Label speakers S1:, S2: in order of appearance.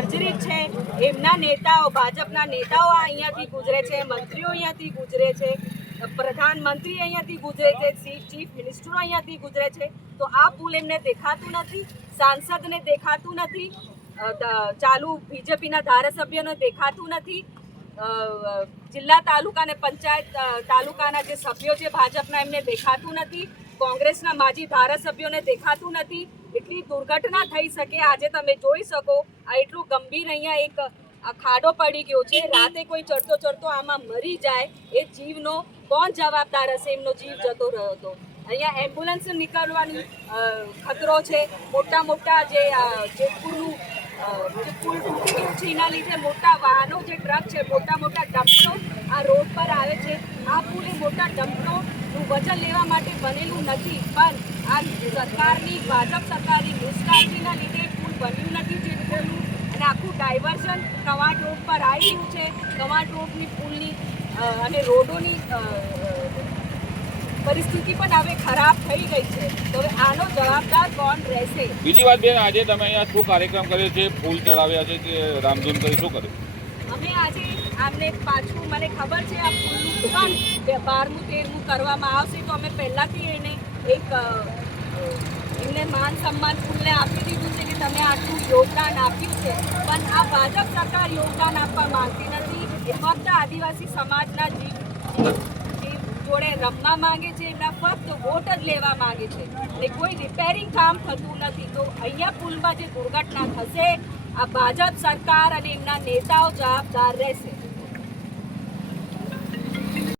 S1: જર્જરિત છે. એમના નેતાઓ, ભાજપના નેતાઓ અહીંયાથી ગુજરે છે. મંત્રીઓ અહીંયાથી ગુજરે છે. પ્રધાનમંત્રી અહીંયાથી ગુજરે છે. ચીફ મિનિસ્ટરો અહીંયાથી ગુજરે છે. તો આ પુલ એમને દેખાતું નથી. સાંસદને દેખાતું નથી. ચાલુ બીજેપીના ધારાસભ્યોને દેખાતું નથી. જિલ્લા તાલુકા અને પંચાયત તાલુકાના જે સભ્યો છે, ભાજપના એમને દેખાતું નથી. કોંગ્રેસના માજી ધારાસભ્યોને દેખાતું નથી. એટલી દુર્ઘટના થઈ શકે, આજે તમે જોઈ શકો, આ એટલું ગંભીર અહીંયા એક ખાડો પડી ગયો છે. રાતે કોઈ ચડતો ચડતો આમાં મરી જાય, એ જીવનો કોણ જવાબદાર હશે? એમનો જીવ જતો રહ્યો હતો. અહીંયા એમ્બ્યુલન્સ નીકળવાની ખતરો છે. મોટા મોટા જે જેતપુરનું જે પુલ તૂટી ગયું છે, એના લીધે મોટા વાહનો જે ટ્રક છે, મોટા મોટા ડમ્પરો આ રોડ પર આવે છે. આ પુલે મોટા ડમ્પરોનું વજન લેવા માટે બનેલું નથી પણ આ સરકારની ભાજપ સરકારની નિષ્કાળજીના લીધે પુલ બન્યું નથી જે પુલનું. અને આખું ડાયવર્ઝન કવાટ રોડ પર આવી રહ્યું છે. કવાટ રોડની પુલની અને રોડોની પરિસ્થિતિ પણ હવે ખરાબ થઈ ગઈ છે. તો હવે આનો જવાબદાર કોણ રહેશે?
S2: બીજી વાત બેન આજે તમે અહીંયા શું કાર્યક્રમ કર્યો છે? ફૂલ ચડાવ્યા છે કે રામધૂન કરી શું કર્યું?
S1: અમે આજે આમને પાછું મને ખબર છે આ પણ બારમું તેરમું કરવામાં આવશે, તો અમે પહેલાંથી એને એક એમને માન સન્માન ફૂલને આપી દીધું છે કે તમે આટલું યોગદાન આપ્યું છે. પણ આ ભાજપ સરકાર યોગદાન આપવા માંગતી નથી. એ ફક્ત આદિવાસી સમાજના જીવ જોડે રમવા માંગે છે, એમના ફક્ત વોટ જ લેવા માંગે છે. એટલે કોઈ રિપેરિંગ કામ થતું નથી. તો અહીંયા પુલમાં જે દુર્ઘટના થશે, આ ભાજપ સરકાર અને એમના નેતાઓ જવાબદાર રહેશે.